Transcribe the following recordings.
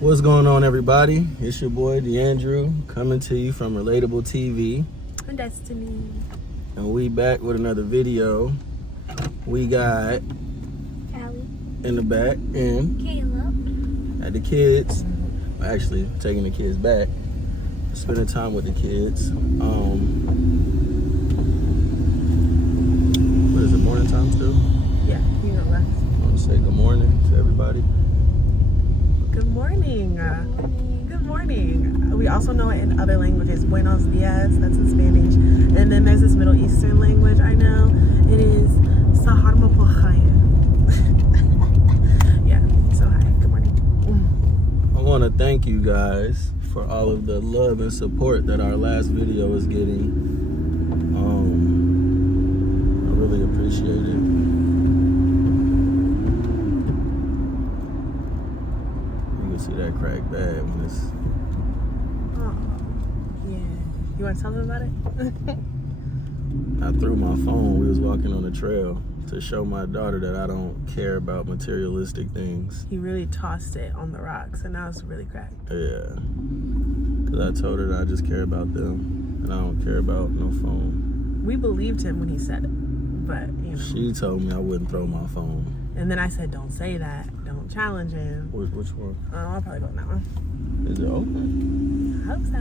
What's going on, everybody? It's your boy DeAndrew coming to you from Relatable TV. I'm Destiny. And we back with another video. We got Callie in the back and Caleb. at the kids. Actually taking the kids back. Spending time with the kids. What is it, morning time still? Yeah, you know left. I want to say good morning to everybody. Good morning. Good morning. We also know it in other languages. Buenos dias, that's in Spanish. And then there's this Middle Eastern language I know. It is Sahar Mapochaya. Yeah, so hi. Good morning. I want to thank you guys for all of the love and support that our last video is getting. I really appreciate it. See that crack bad when it's... Oh, yeah. You want to tell them about it? I threw my phone. We was walking on the trail to show my daughter that I don't care about materialistic things. He really tossed it on the rocks, and now it's really cracked. Yeah. Because I told her that I just care about them, and I don't care about no phone. We believed him when he said it, but, you know. She told me I wouldn't throw my phone. And then I said, don't say that. Don't challenge him. Which one? I'll probably go on that one. Is it open? I hope so.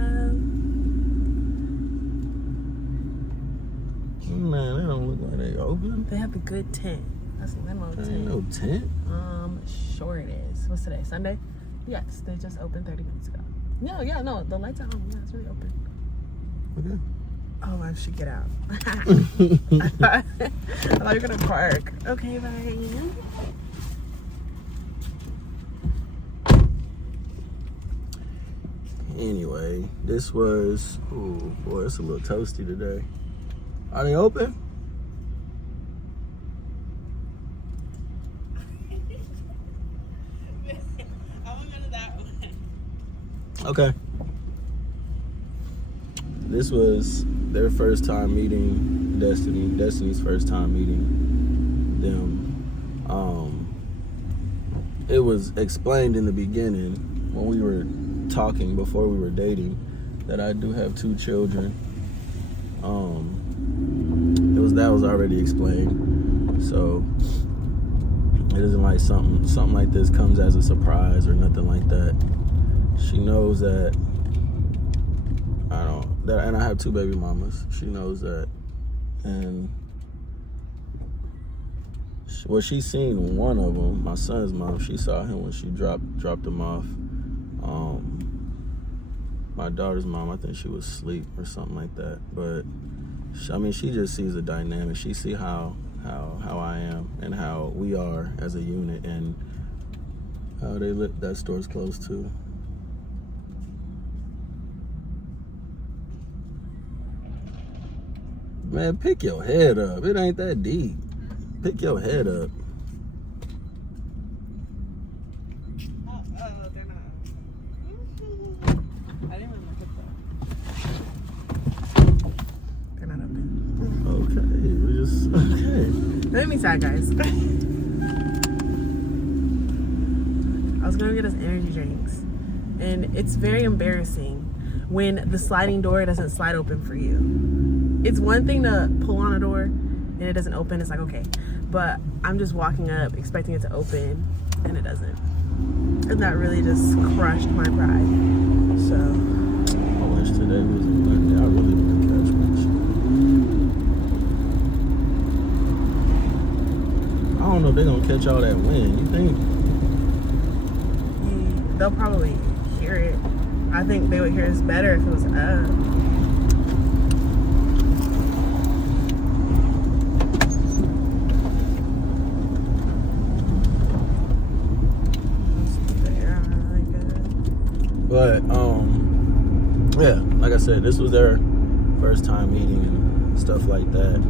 Man, they don't look like they open. They have a good tent. That's a limo There tent. ain't no tent. Sure it is. What's today? Sunday? Yes, they just opened 30 minutes ago. No, the lights are on. Yeah, it's really open. Okay. Oh, I should get out. I thought you were gonna park. Okay, bye. Anyway, this was... Oh, boy, it's a little toasty today. Are they open? I want to go to that one. Okay. This was their first time meeting Destiny. Destiny's first time meeting them. It was explained in the beginning when we were talking before we were dating that I do have 2 children. That was already explained. So it isn't like something like this comes as a surprise or nothing like that. She knows that and I have 2 baby mamas. She knows that. And she's seen one of them, my son's mom. She saw him when she dropped him off. My daughter's mom, I think she was asleep or something like that. But she just sees a dynamic. She see how I am and how we are as a unit, and how they live. That store's closed too. Man, pick your head up. It ain't that deep. Pick your head up. Oh, they're not. I didn't really look at them. They're not open. Okay. That made me sad, guys. I was gonna get us energy drinks, and it's very embarrassing when the sliding door doesn't slide open for you. It's one thing to pull on a door and it doesn't open. It's like, okay, but I'm just walking up expecting it to open and it doesn't, and that really just crushed my pride. So I wish today was a Monday. I really want to catch my shit. I don't know if they're gonna catch all that wind. You think? They'll probably hear it. I think they would hear us better if it was up. But yeah, like I said, this was their first time meeting and stuff like that.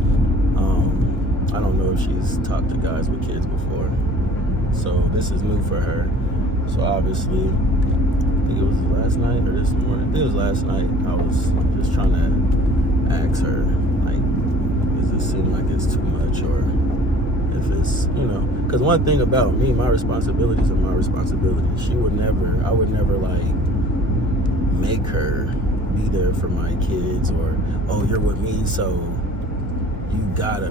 I don't know if she's talked to guys with kids before, so this is new for her. So obviously, I think it was last night or this morning. I think it was last night. I was just trying to ask her, like, does it seem like it's too much, or If it's, because one thing about me, my responsibilities are my responsibilities. I would never like make her be there for my kids, or, oh, you're with me, so you gotta,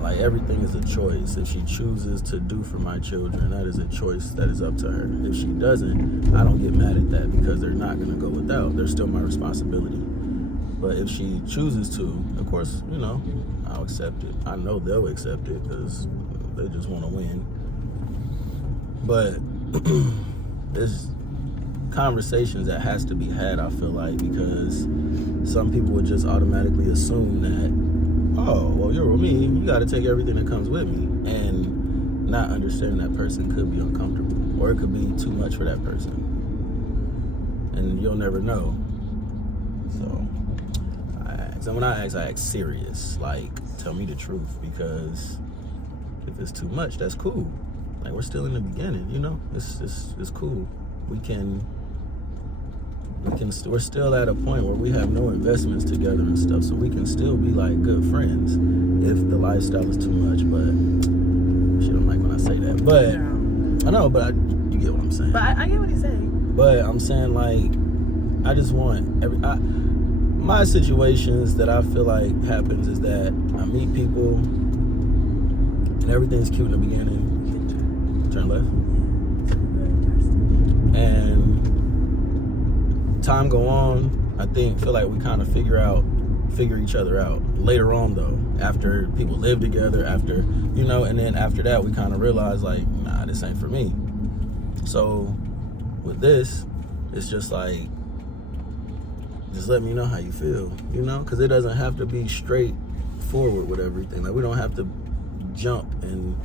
like, everything is a choice. If she chooses to do for my children, that is a choice that is up to her. If she doesn't, I don't get mad at that, because they're not gonna go without. They're still my responsibility. But if she chooses to, of course, I'll accept it. I know they'll accept it, because they just want to win. But there's conversations that has to be had, I feel like, because some people would just automatically assume that, oh, well, you're with me, you got to take everything that comes with me, and not understanding that person could be uncomfortable, or it could be too much for that person, and you'll never know. So when I ask serious, like, tell me the truth, because if it's too much, that's cool. Like, we're still in the beginning, it's cool. We're still at a point where we have no investments together and stuff, so we can still be like good friends if the lifestyle is too much. But she don't like when I say that. But I know, but you get what I'm saying. But I get what he's saying. But I'm saying, like, I just want my situations that I feel like happens is that I meet people and everything's cute in the beginning. Turn left. And time go on, I feel like we kind of figure each other out later on, though, after people live together, after, and then after that we kind of realize, like, nah, this ain't for me. So with this, it's just like, just let me know how you feel, because it doesn't have to be straightforward with everything. Like, we don't have to jump and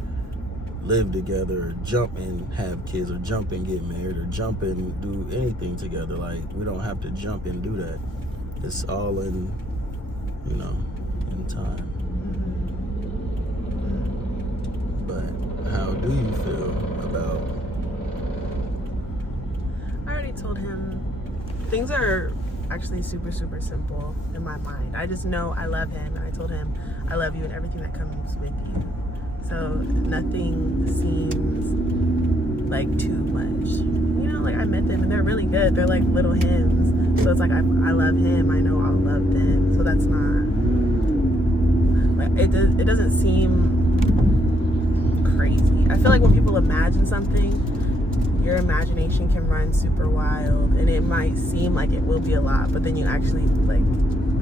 live together, or jump and have kids, or jump and get married, or jump and do anything together. Like, we don't have to jump and do that. It's all in time. But how do you feel about? I already told him things are actually super, super simple in my mind. I just know I love him, and I told him I love you and everything that comes with you. So nothing seems like too much. Like, I met them and they're really good. They're like little hymns. So it's like, I love him. I know I'll love them. So that's not, like, it doesn't seem crazy. I feel like when people imagine something, your imagination can run super wild, and it might seem like it will be a lot, but then you actually, like,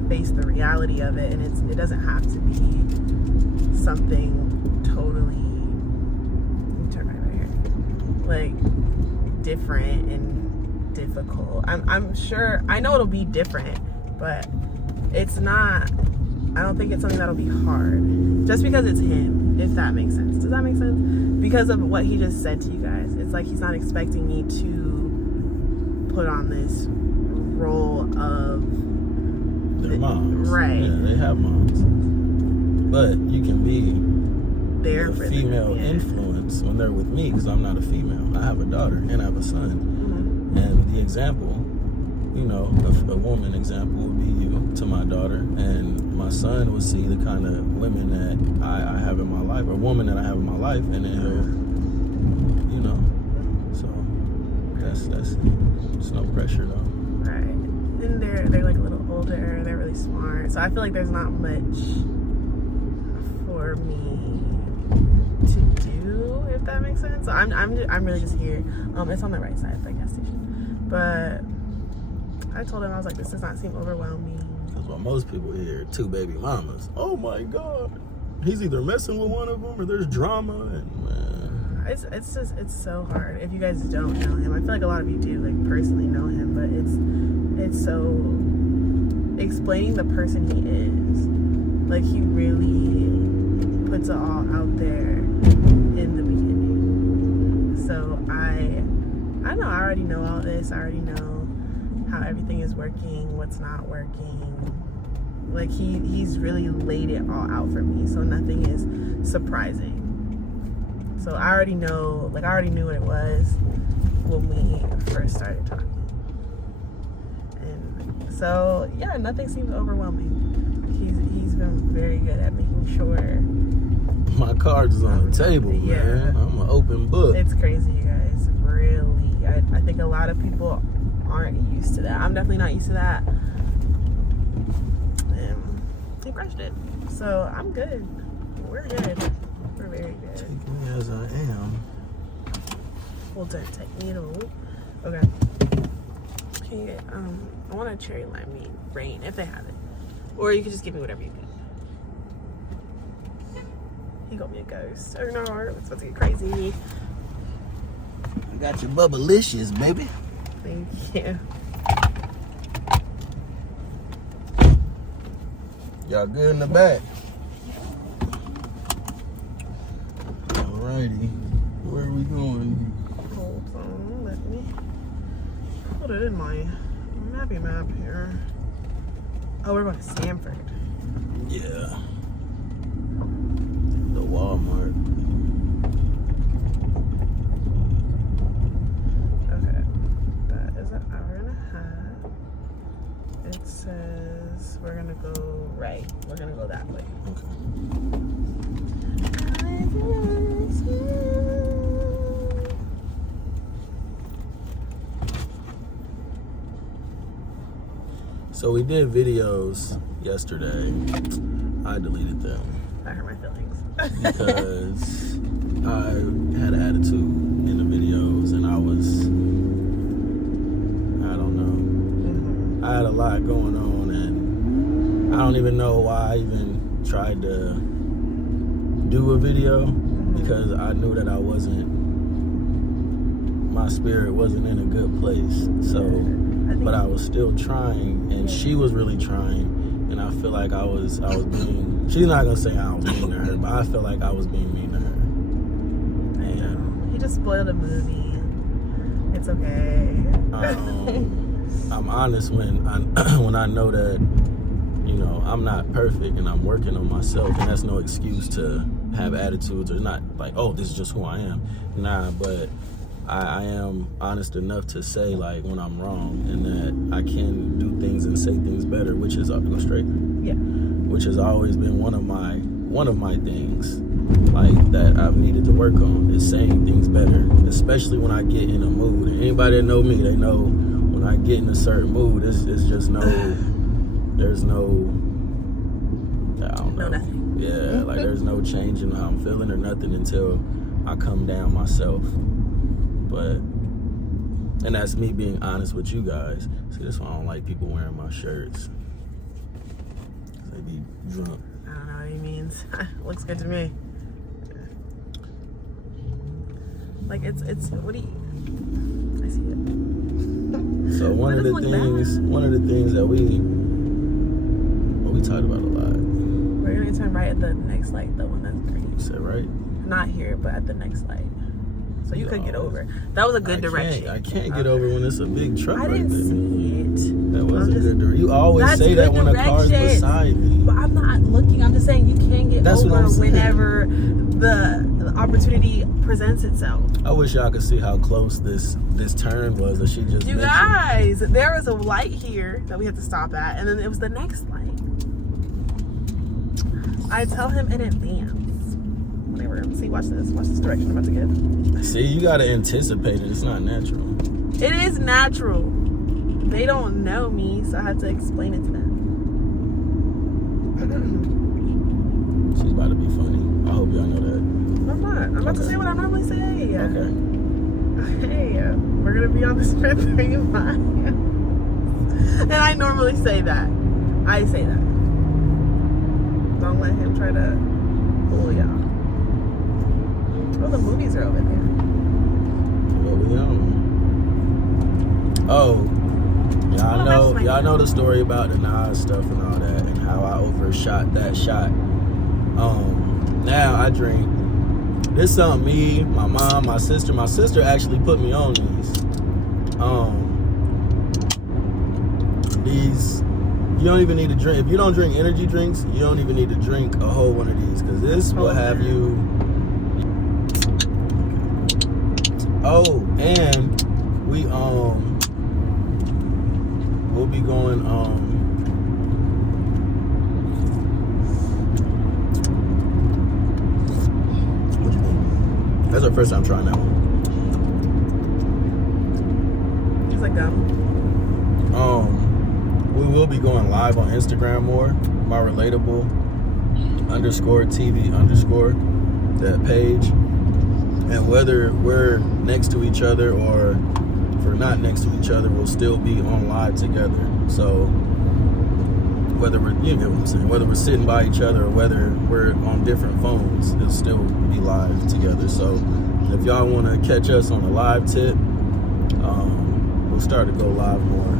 face the reality of it, and it doesn't have to be something totally, turn right here, like, different and difficult. I'm sure, I know it'll be different, but it's not, I don't think it's something that'll be hard, just because it's him, if that makes sense. Does that make sense? Because of what he just said to you guys. It's like he's not expecting me to put on this role of their moms. Right. Yeah, they have moms. But you can be there for female influence when they're with me, because I'm not a female. I have a daughter and I have a son. Mm-hmm. And the example, a woman example would be you to my daughter, and my son will see the kind of women that I have in my life, or woman that I have in my life, and then he'll, so that's it. It's no pressure, though. Right. And they're like a little older, they're really smart, so I feel like there's not much for me to do, if that makes sense. So I'm really just here. It's on the right side of the gas station, but I told him, I was like, this does not seem overwhelming. Because what most people hear, 2 baby mamas. Oh my God, he's either messing with one of them or there's drama, and man, it's so hard. If you guys don't know him, I feel like a lot of you do, like, personally know him, but it's so, explaining the person he is, like, he really puts it all out there in the beginning. So I know, I already know all this. I already know how everything is working, what's not working. Like, he's really laid it all out for me, so nothing is surprising. So I already know, like, I already knew what it was when we first started talking. And so, yeah, nothing seems overwhelming. He's been very good at making sure my cards is on the table, man. I'm an open book. It's crazy, you guys. Really. I think a lot of people aren't used to that. I'm definitely not used to that. He crushed it. So I'm good. We're good. We're very good. Take me as I am. Well, don't take me at all. Okay. Can you get, I want a cherry limeade rain if they have it. Or you can just give me whatever you get. He got me a ghost. Oh no, it's about to get crazy. I got your bubblicious, baby. Thank you. Y'all good in the back? Alrighty. Where are we going? Hold on, let me put it in my mappy map here. Oh, we're going to Stanford. Yeah. The Walmart. Okay. That is an hour and a half. It says we're gonna go right. We're gonna go that way. Okay. So we did videos yesterday. I deleted them. I hurt my feelings. Because I had an attitude in the videos and I don't know. I had a lot going on and I don't even know why I even tried to do a video because I knew that my spirit wasn't in a good place. So, but I was still trying and she was really trying and I feel like I was being, she's not gonna say I was mean to her, but I feel like I was being mean to her. And he just spoiled a movie. It's okay. I'm honest when I know that, you know, I'm not perfect and I'm working on myself, and that's no excuse to have attitudes or not like, oh, this is just who I am. Nah, but I am honest enough to say like when I'm wrong and that I can do things and say things better, which is go straight. Yeah. Which has always been one of my things like that I've needed to work on is saying things better, especially when I get in a mood. And anybody that know me, they know when I get in a certain mood, it's just there's no, I don't know. No nothing. Yeah, like there's no changing how I'm feeling or nothing until I come down myself. But, and that's me being honest with you guys. See, that's why I don't like people wearing my shirts. They be drunk. I don't know what he means. Looks good to me. Like it's what do you? I see it. So one of the things that we talked about a lot. We're gonna turn right at the next light, the one that's green. You said right? Not here, but at the next light. So you could get over. That was a good direction. I can't get over when it's a big truck. I didn't see it. That wasn't good direction. You always say that when a car's beside me. But I'm not looking. I'm just saying you can get over whenever the opportunity presents itself. I wish y'all could see how close this turn was that she just You mentioned. guys, there was a light here that we had to stop at, and then it was the next light. I tell him in advance. Whatever. See, watch this. Watch this direction I'm about to get. See, you gotta anticipate it. It's not natural. It is natural. They don't know me, so I have to explain it to them. She's about to be funny. I hope y'all know that. I'm not. I'm about to say what I normally say. Okay. Hey, we're gonna be on this for 3 miles. And I normally say that. I say that. Don't let him try to fool y'all. Oh, the movies are over there. What we on? Oh, y'all know the story about the Nas stuff and all that, and how I overshot that shot. Now I drink. This is something me, my mom, my sister. My sister actually put me on these. You don't even need to drink. If you don't drink energy drinks, you don't even need to drink a whole one of these, because this will have you. Oh, and we'll be going First time trying that one. It's like gum. We will be going live on Instagram more. My relatable _TV_ that page. And whether we're next to each other or if we're not next to each other, we'll still be on live together. So whether we're, you know what I'm saying, whether we're sitting by each other or whether we're on different phones, it'll still be live together. So if y'all want to catch us on a live tip, we'll start to go live more.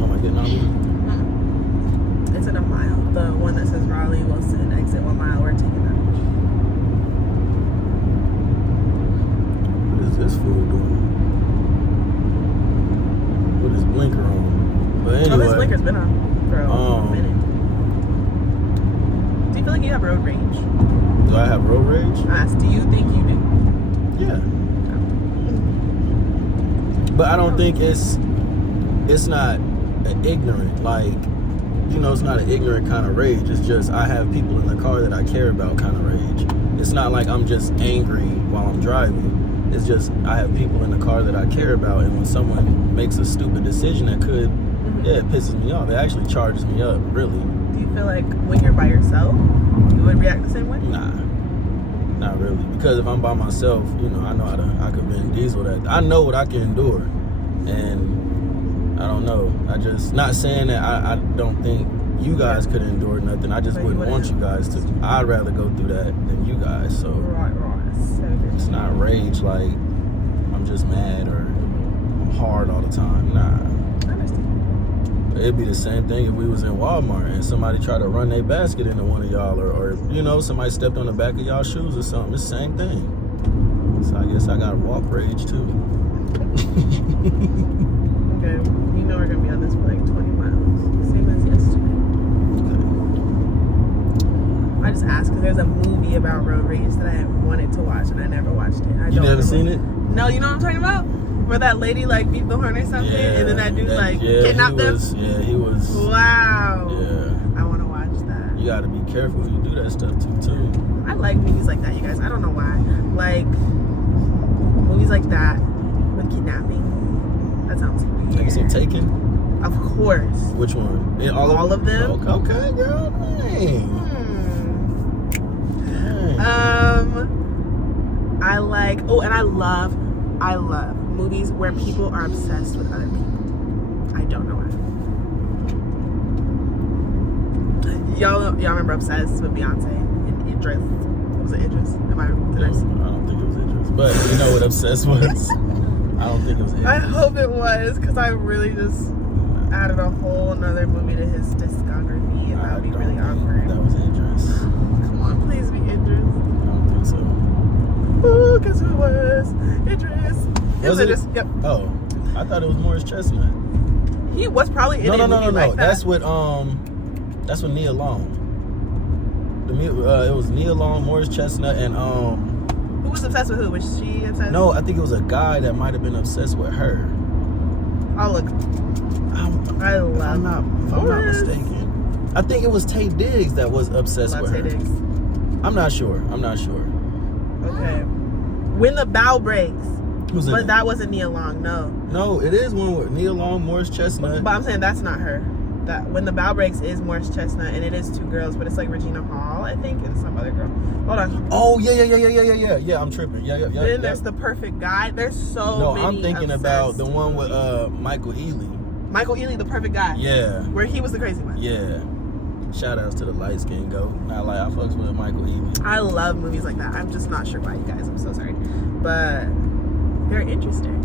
Am I getting out of here? It's in a mile. The one that says Raleigh, Wilson, exit 1 mile. We're taking that. What is this fool doing? With his blinker on? But anyway. Oh, this blinker's been on for a minute. Do you feel like you have road rage? Do I have road rage? I asked, do you think you do? Yeah. But I don't think it's not an ignorant, like, you know, it's not an ignorant kind of rage. It's just I have people in the car that I care about kind of rage. It's not like I'm just angry while I'm driving. It's just I have people in the car that I care about, and when someone makes a stupid decision that could, it pisses me off. It actually charges me up, really. Do you feel like when you're by yourself, you would react the same way? Nah, not really. Because if I'm by myself, you know, I know I could Vin Diesel that. I know what I can endure, and I don't know. I just, not saying that I don't think you guys could endure nothing. I just wouldn't want you guys to. I'd rather go through that than you guys. So Right. it's not rage like I'm just mad or I'm hard all the time. Nah. I understand. It'd be the same thing if we was in Walmart and somebody tried to run their basket into one of y'all, or you know, somebody stepped on the back of y'all's shoes or something. It's the same thing. So I guess I got walk rage too. Okay, you know we're gonna be on this for like 20 miles, same as yesterday. I just asked because there's a movie about road rage that I wanted to watch and I never watched it. You never seen it? No, you know what I'm talking about? Where that lady like beat the horn or something, and then that dude kidnapped them. He was. Wow. Yeah. I want to watch that. You got to be careful. You do that stuff too. I like movies like that, you guys. I don't know why. Like movies like that with kidnapping. That sounds weird. Have you seen Taken? Of course. Which one? All of them. Okay, girl. Dang. I like. Oh, and I love movies where people are obsessed with other people. I don't know why. Y'all remember Obsessed with Beyonce and Idris? Was it Idris? I don't think it was Idris. But you know what Obsessed was? I don't think it was Idris. I hope it was, because I really just added a whole another movie to his discography, and that would be really awkward. That was Idris. Come on, please be Idris. I don't think so. Ooh, guess who it was? Idris. Was it? Idris. Yep. Oh, I thought it was Morris Chestnut. He was probably in a movie like that. That's with Nia Long. It was Nia Long, Morris Chestnut, and Who was obsessed with who? Was she obsessed? No, I think it was a guy that might have been obsessed with her. Oh look. If I'm not mistaken. I think it was Tay Diggs that was obsessed with her. Diggs. I'm not sure. Okay. When the Bow Breaks. Who's in But it? that wasn't Nia Long, no. No, it is one with Nia Long, Morris Chestnut. But I'm saying that's not her. That When the Bow Breaks is Morris Chestnut, and it is two girls, but it's like Regina Hall, I think, and some other girl. Hold on. Oh yeah. I'm tripping. Yeah. Then there's The Perfect Guy. There's so many. I'm thinking about the one with Michael Ealy. Michael Ealy, The Perfect Guy. Yeah. Where he was the crazy one. Yeah. Shout outs to the light skin goat. I fucks with Michael Ealy. I love movies like that. I'm just not sure why, you guys. I'm so sorry. But they're interesting.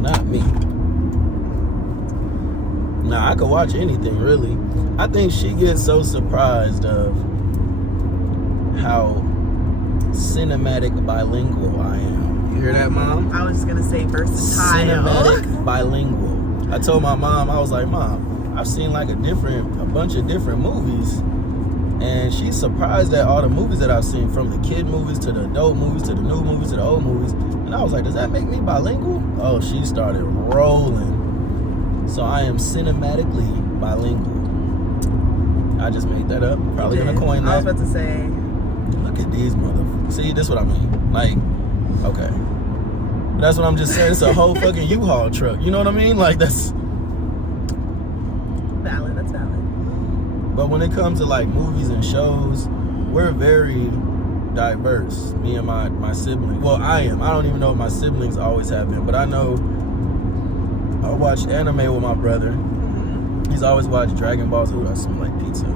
Not me. Nah, I could watch anything, really. I think she gets so surprised of how cinematic bilingual I am. You hear that, Mom? I was just going to say versatile. Cinematic bilingual. I told my mom, I was like, Mom, I've seen like a bunch of different movies. And she's surprised at all the movies that I've seen, from the kid movies to the adult movies to the new movies to the old movies. And I was like, does that make me bilingual? Oh, she started rolling. So I am cinematically bilingual. I just made that up. Probably gonna coin that. I was about to say. Look at these motherfuckers. See, this is what I mean. Like, okay. But that's what I'm just saying. It's a whole fucking U-Haul truck. You know what I mean? Like, that's valid. That's valid. But when it comes to like movies and shows, we're very diverse. Me and my siblings. Well, I am. I don't even know if my siblings always have been, but I know I watch anime with my brother. He's always watched Dragon Ball Z. Ooh, that smell like pizza.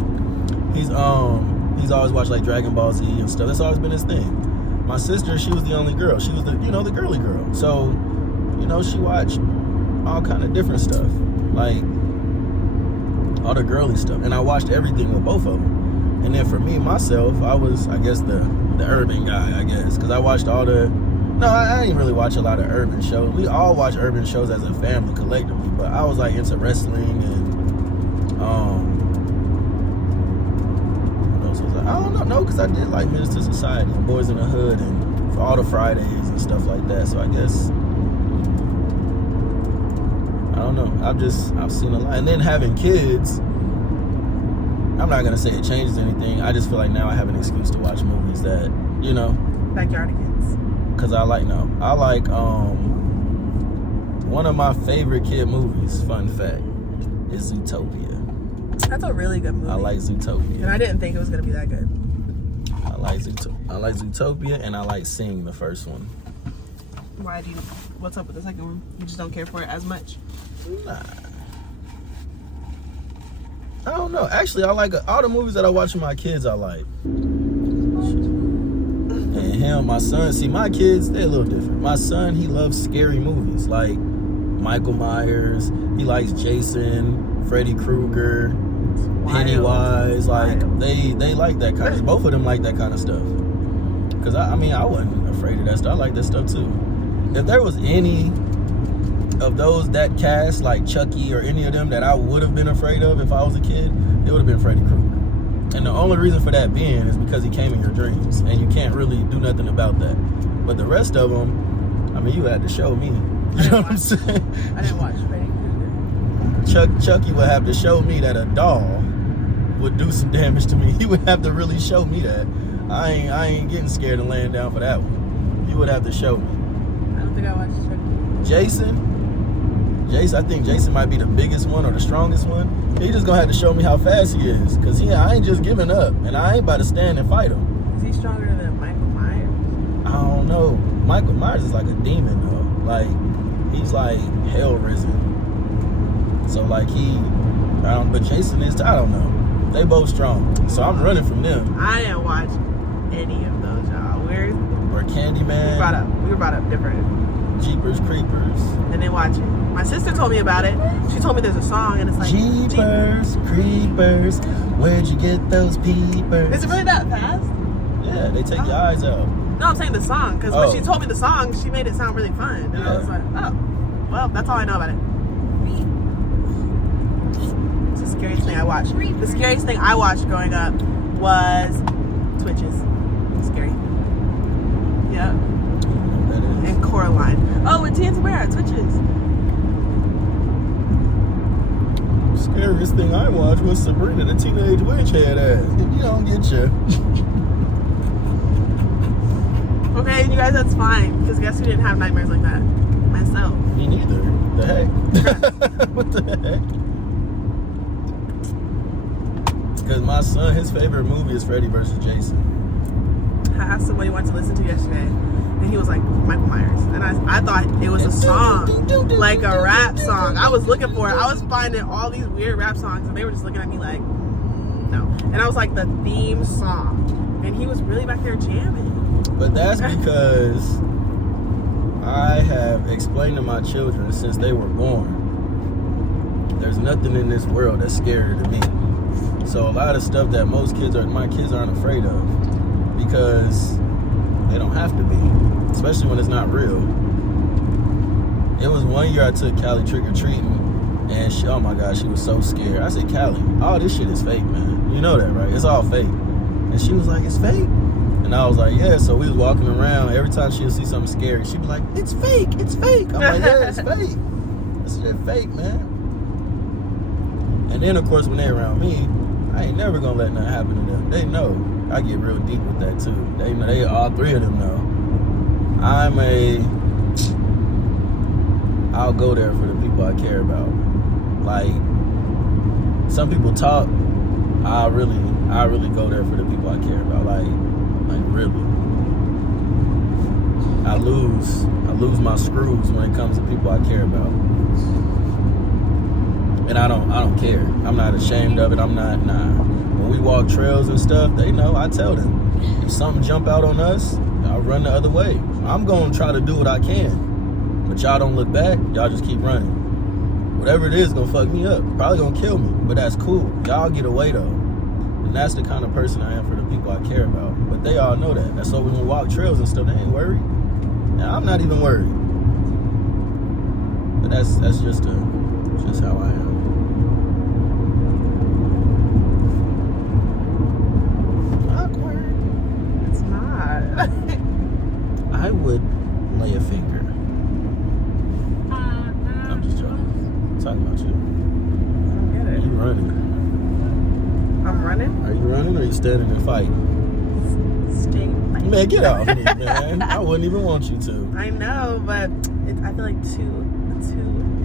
He's always watched like Dragon Ball Z and stuff. That's always been his thing. My sister, she was the only girl. She was the the girly girl. So, she watched all kind of different stuff. Like all the girly stuff. And I watched everything with both of them. And then for me, myself, I was, I guess, the urban guy, I guess. Because I watched all the... No, I didn't really watch a lot of urban shows. We all watch urban shows as a family, collectively. But I was, like, into wrestling and... What else was I? I don't know, because I did, like, Menace to Society and Boys in the Hood and for all the Fridays and stuff like that. So I guess... I don't know. I've seen a lot. And then having kids... I'm not gonna say it changes anything. I just feel like now I have an excuse to watch movies that, Backyardigans. Cause I like one of my favorite kid movies, fun fact, is Zootopia. That's a really good movie. I like Zootopia. And I didn't think it was gonna be that good. I like Zootopia and I like Sing, the first one. What's up with the second one? You just don't care for it as much? Nah. I don't know. Actually, I like all the movies that I watch with my kids. I like. And him, my son. See, my kids, they're a little different. My son, he loves scary movies like Michael Myers. He likes Jason, Freddy Krueger, Pennywise. Like they like that kind of. Both of them like that kind of stuff. Cause I wasn't afraid of that stuff. I like that stuff too. If there was any of those that cast, like Chucky or any of them that I would have been afraid of if I was a kid, it would have been Freddy Krueger. And the only reason for that being is because he came in your dreams, and you can't really do nothing about that. But the rest of them, you had to show me. You know what I'm saying? I didn't watch Freddy Krueger. Chucky would have to show me that a doll would do some damage to me. He would have to really show me that. I ain't getting scared and laying down for that one. You would have to show me. I don't think I watched Chucky. Jason, I think Jason might be the biggest one or the strongest one. He just gonna have to show me how fast he is. Cause I ain't just giving up. And I ain't about to stand and fight him. Is he stronger than Michael Myers? I don't know. Michael Myers is like a demon though. Like, he's like hell risen. So like but Jason is, I don't know. They both strong. So I'm running from them. I didn't watch any of those, y'all. Or Candyman. We were brought up different. Jeepers Creepers. And then watch it. My sister told me about it. She told me there's a song and it's like Jeepers Creepers, where'd you get those peepers? Is it really that fast? Yeah, they take your eyes out. No, I'm saying the song, because when she told me the song, she made it sound really fun. And I was like, oh, well, that's all I know about it. It's the scariest thing I watched. The scariest thing I watched growing up was Twitches. Scary. Yeah. And Coraline. Oh, and Tia Tamara, Twitches. Scariest thing I watched was Sabrina the Teenage Witch head ass. If you don't get you. Okay, you guys, that's fine. Because guess who didn't have nightmares like that? Myself. Me neither. The heck? What the heck? Because my son, his favorite movie is Freddy vs. Jason. I asked him what he wanted to listen to yesterday. And he was like, Michael Myers. And I thought it was a song, like a rap song. I was looking for it. I was finding all these weird rap songs, and they were just looking at me like, no. And I was like, the theme song. And he was really back there jamming. But that's because I have explained to my children since they were born, there's nothing in this world that's scarier than me. So a lot of stuff that my kids aren't afraid of, because they don't have to be, especially when it's not real. It was one year I took Callie trick-or-treating, and oh my God, she was so scared. I said, Callie, all this shit is fake, man. You know that, right? It's all fake. And she was like, it's fake? And I was like, yeah. So we was walking around. Every time she would see something scary, she'd be like, it's fake, it's fake. I'm like, yeah, it's fake. This shit fake, man. And then, of course, when they're around me, I ain't never gonna let nothing happen to them. They know. I get real deep with that too. They all three of them know. I'll go there for the people I care about. Like, some people talk, I really go there for the people I care about. Like really. I lose my screws when it comes to people I care about. And I don't care. I'm not ashamed of it. When we walk trails and stuff, they know. I tell them, if something jump out on us, I'll run the other way. I'm gonna try to do what I can. But y'all don't look back, y'all just keep running. Whatever it is gonna fuck me up. Probably gonna kill me, but that's cool. Y'all get away though. And that's the kind of person I am for the people I care about. But they all know that. That's why when we walk trails and stuff, they ain't worried. And I'm not even worried. But that's just how I am. Awkward. It's not. I would lay a finger. I'm just joking. I'm talking about you. I don't get it. You running? I'm running? Are you running or are you standing and fighting? Staying fighting. Man, get off me, man. I wouldn't even want you to. I know, but I feel like two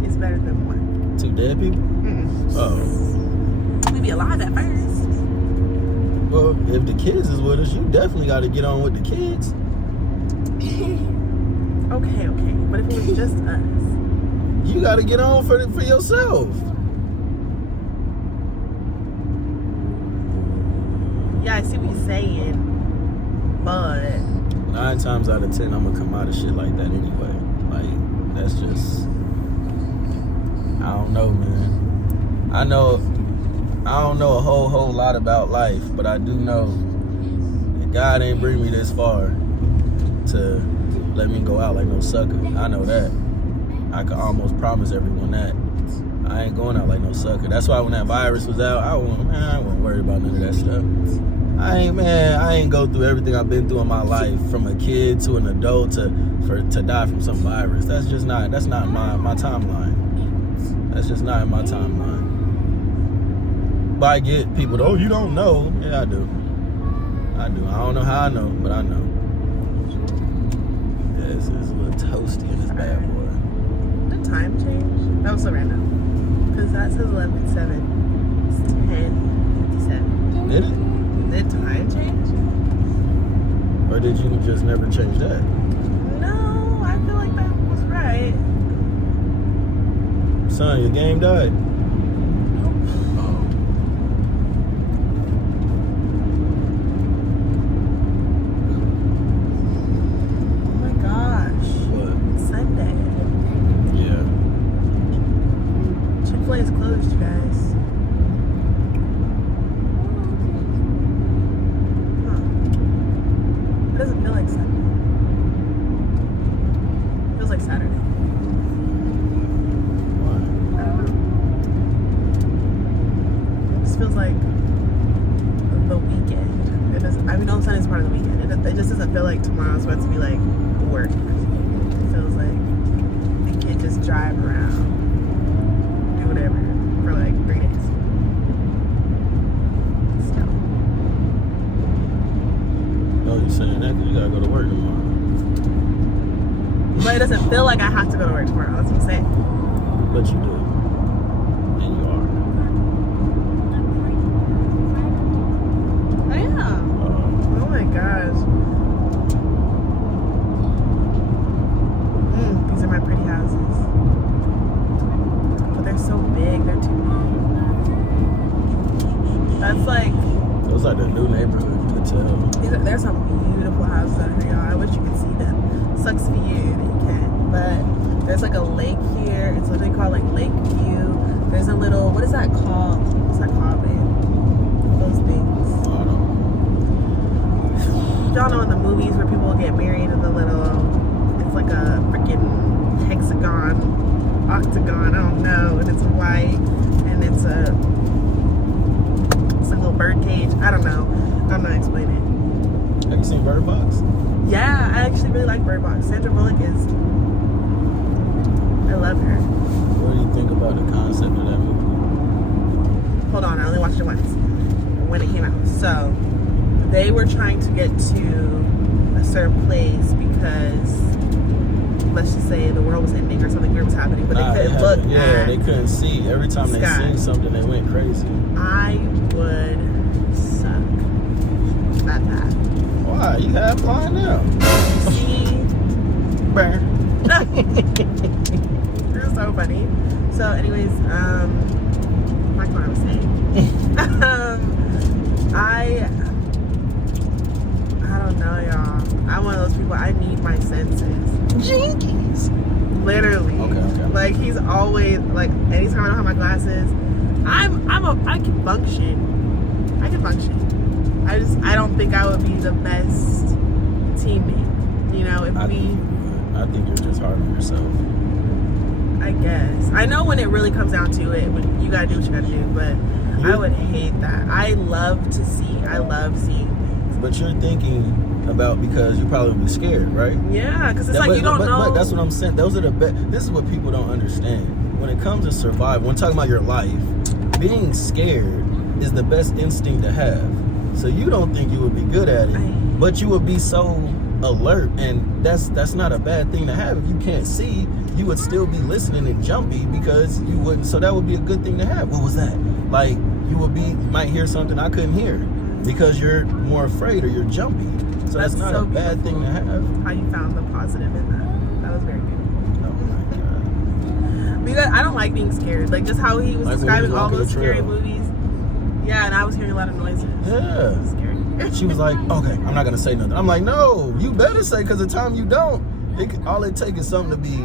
is better than one. Two dead people? Mm-mm. Oh. We'd be alive at first. Well, if the kids is with us, you definitely got to get on with the kids. Okay. But if it was just us. You got to get on for yourself. Yeah, I see what you're saying. But 9 times out of 10, I'm going to come out of shit like that anyway. Like, that's just... I don't know, man. I don't know a whole lot about life, but I do know that God ain't bring me this far to let me go out like no sucker. I know that. I can almost promise everyone that. I ain't going out like no sucker. That's why when that virus was out, I wasn't worried about none of that stuff. I ain't go through everything I've been through in my life, from a kid to an adult to die from some virus. That's not my timeline. That's just not in my timeline. But I get people, oh, you don't know. Yeah, I do. I don't know how I know, but I know. Yeah, it's a little toasty in this bad boy. Did time change? That was so random. Because that says 11:07. It's 10:57. Did it? Did time change? Or did you just never change that? No, I feel like that was right. Son, your game died. Oh my gosh. What? It's Sunday. Yeah. Chick-fil-A is closed, you guys. Huh. It doesn't feel like Sunday. It feels like Saturday. Why? I don't know. It just feels like the weekend. All of a sudden it's part of the weekend. It just doesn't feel like tomorrow's about to be like work. It feels like you can't just drive around, do whatever for like 3 days. Still. Oh, you saying that because you gotta go to work tomorrow. But it doesn't feel like I have to go to work tomorrow. That's what I'm saying. But you do. And you are. I am. Oh my gosh. These are my pretty houses. But they're so big. They're too big. That's like... Those are the new neighborhoods, you can tell. There's some beautiful houses out here, y'all. I wish you could see them. Sucks for you that you can't. But there's like a lake here. It's literally called like Lake View. There's a little... What is that called? What's that called, babe? Those things. I don't Y'all know in the movies where people get married in the little, it's like a freaking hexagon, octagon, I don't know, and it's white, and it's a little bird cage. I don't know. I'm not explaining it. Have you seen Bird Box? Yeah, I actually really like Bird Box. Sandra Bullock is, I love her. What do you think about the concept of that movie? hold on, I only watched it once when it came out. So they were trying to get to a certain place because, let's just say, the world was ending or something weird was happening, but they couldn't look. Yeah, they couldn't see. Every time they seen something, they went crazy. I would suck at that. Why? You have flying now. See? Burn. You're so funny. So, anyways, like what I was saying. I don't know, y'all. I'm one of those people. I need my senses. Jinkies. Literally. Okay. Like, he's always like. Anytime I don't have my glasses, I can function. I can function. I don't think I would be the best teammate. You know, if I think you're just hard on yourself. I guess. I know when it really comes down to it, when you gotta do what you gotta do, but I would hate that. I love to see. I love seeing things. But you're thinking about because you probably would be scared, right? Yeah, because it's like you don't know. But that's what I'm saying. Those are the best. This is what people don't understand. When it comes to survival, when talking about your life, being scared is the best instinct to have. So you don't think you would be good at it, but you would be so alert, and that's not a bad thing to have. If you can't see, you would still be listening and jumpy because you wouldn't. So that would be a good thing to have. What was that? Like you might hear something I couldn't hear because you're more afraid or you're jumpy. So that's not a bad thing to have. How you found the positive in that? That was very good. Oh my god. Because I don't like being scared. Like just how he was describing all those scary movies. Yeah, and I was hearing a lot of noises. Yeah. It was scary. She was like, okay, I'm not gonna say nothing. I'm like, no, you better say, because the time you don't, all it takes is something to be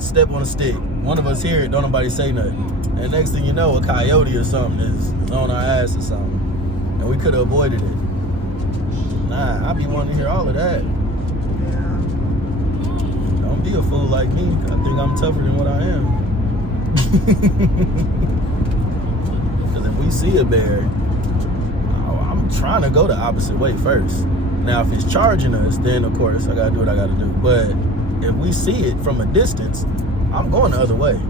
step on a stick. One of us hear it, don't nobody say nothing. And next thing you know, a coyote or something is on our ass or something. And we could have avoided it. Nah, I be wanting to hear all of that. Yeah. Don't be a fool like me. I think I'm tougher than what I am. Because if we see a bear, I'm trying to go the opposite way first. Now, if it's charging us, then of course I gotta do what I gotta do. But if we see it from a distance, I'm going the other way.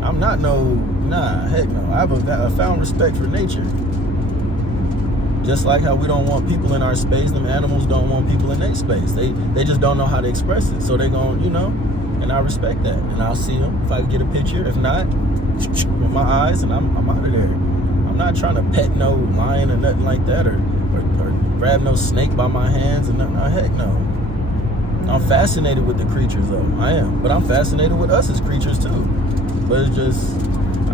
I'm not heck no. I found respect for nature. Just like how we don't want people in our space, them animals don't want people in their space. They just don't know how to express it. So they gon', and I respect that. And I'll see them if I can get a picture. If not, with my eyes, and I'm out of there. I'm not trying to pet no lion or nothing like that, or grab no snake by my hands, and nothing. Heck no. I'm fascinated with the creatures though. I am, but I'm fascinated with us as creatures too. But it's just,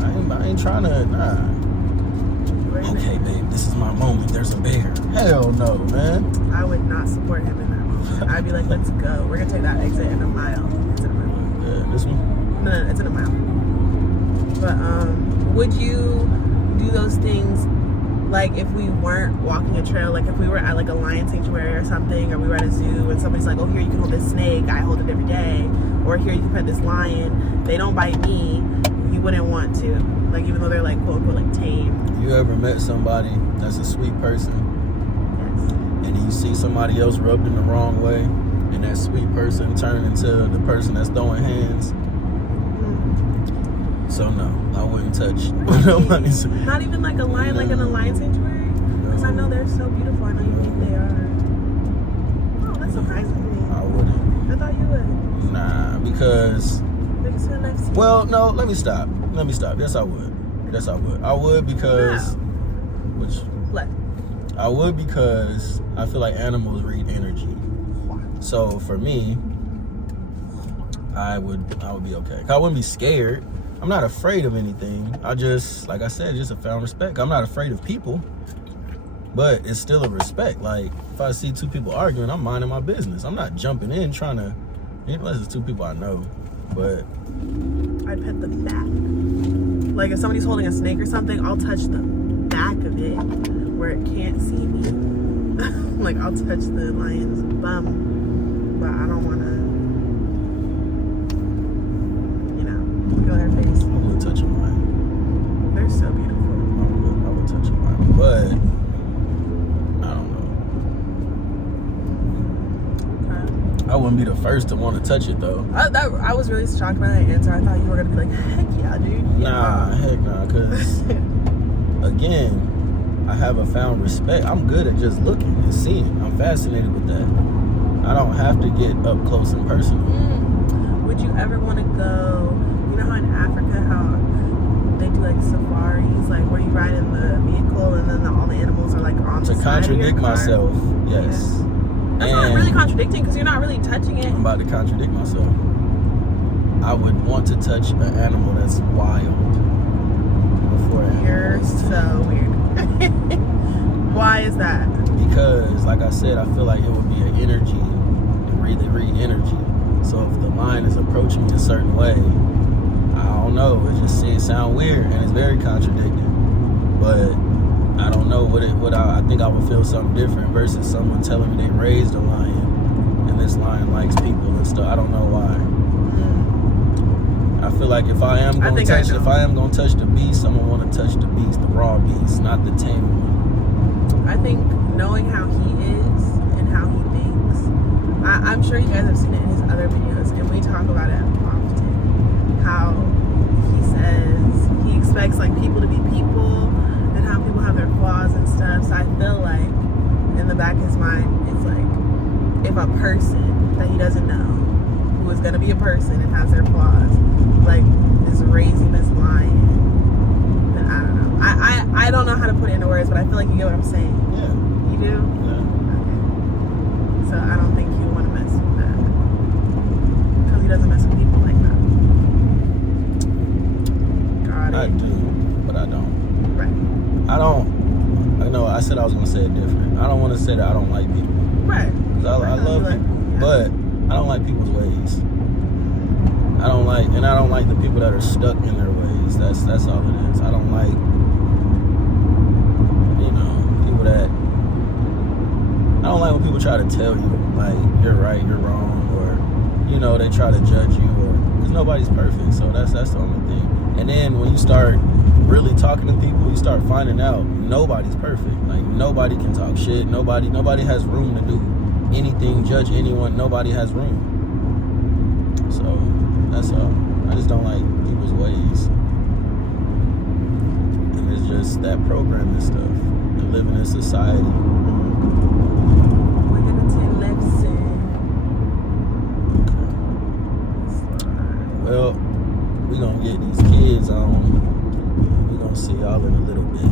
I ain't trying to. Nah. Okay, babe, this is my moment. There's a bear. Hell no, man. I would not support him in that moment. I'd be like, let's go. We're gonna take that exit in a mile. It's in a mile. Yeah, this one. No, it's in a mile. But would you do those things like if we weren't walking a trail, like if we were at like a lion sanctuary or something, or we were at a zoo and somebody's like, oh, here you can hold this snake, I hold it every day, or here you can pet this lion, they don't bite me, you wouldn't want to, like even though they're like quote unquote like tame. You ever met somebody that's a sweet person? Yes. And you see somebody else rubbed in the wrong way, and that sweet person turn into the person that's throwing hands? So no, I wouldn't touch nobody's. Not even like a lion, like in a lion sanctuary? Because I know they're so beautiful. I know you think they are. Oh, that surprises me. I wouldn't. I thought you would. Nah, because... They just feel nice to you. Well, no, let me stop. Yes, I would. I would because... Which... What? I would because I feel like animals read energy. So for me, I would be okay. I wouldn't be scared. I'm not afraid of anything. I just, like I said, just a found respect. I'm not afraid of people, but it's still a respect. Like if I see two people arguing, I'm minding my business. I'm not jumping in trying to, unless it's two people I know. But I'd pet the back. Like if somebody's holding a snake or something, I'll touch the back of it where it can't see me. Like I'll touch the lion's bum, but I don't want to, feel their face. I wouldn't touch a lion. They're so beautiful. I would touch a lion, but I don't know. Okay. I wouldn't be the first to want to touch it though. I was really shocked by that answer. I thought you were gonna be like, heck yeah, dude. Nah, heck nah, cause again, I haven't found respect. I'm good at just looking and seeing. I'm fascinated with that. I don't have to get up close and personal. Would you ever want to go, you know how in Africa, how they do like safaris, like where you ride in the vehicle and then all the animals are like on the To side of your contradict car? myself, yes. Yeah. That's not really contradicting because you're not really touching it. I'm about to contradict myself. I would want to touch an animal that's wild before an animal You're is tame. so weird. Why is that? Because, like I said, I feel like it would be an energy, and read energy. So if the lion is approaching me a certain way, I don't know. It just sound weird, and it's very contradicting. But I don't know I think I would feel something different versus someone telling me they raised a lion, and this lion likes people and stuff. I don't know why. I feel like if I am going to touch the beast, someone want to touch the beast, the raw beast, not the tame one. I think knowing how he is and how he thinks, I'm sure you guys have seen it in his other videos, and we talk about it often. How he says he expects like people to be people, and how people have their flaws and stuff. So I feel like in the back of his mind, it's like if a person that he doesn't know, who is gonna be a person and has their flaws, like is raising this lion, then I don't know. I don't know how to put it into words, but I feel like you get what I'm saying. Yeah. You do? Yeah. Okay. So I don't think you want to mess with that. Because he doesn't mess with people like that. Got it. I do, but I don't. Right. I said I was going to say it different. I don't want to say that I don't like people. Right. 'Cause I love people. Yeah. But I don't like people's ways. I don't like the people that are stuck in their ways. That's all it is. I don't like, people that. I don't like when people try to tell you like you're right, you're wrong, or they try to judge you, because nobody's perfect. So that's the only thing. And then when you start really talking to people, you start finding out nobody's perfect. Like nobody can talk shit. Nobody has room to do anything, judge anyone. Nobody has room. So that's all. I just don't like people's ways. And it's just that programming stuff. And living in society. We're going to take lesson. Okay. Well, we're going to get these kids on. We're going to see y'all in a little bit.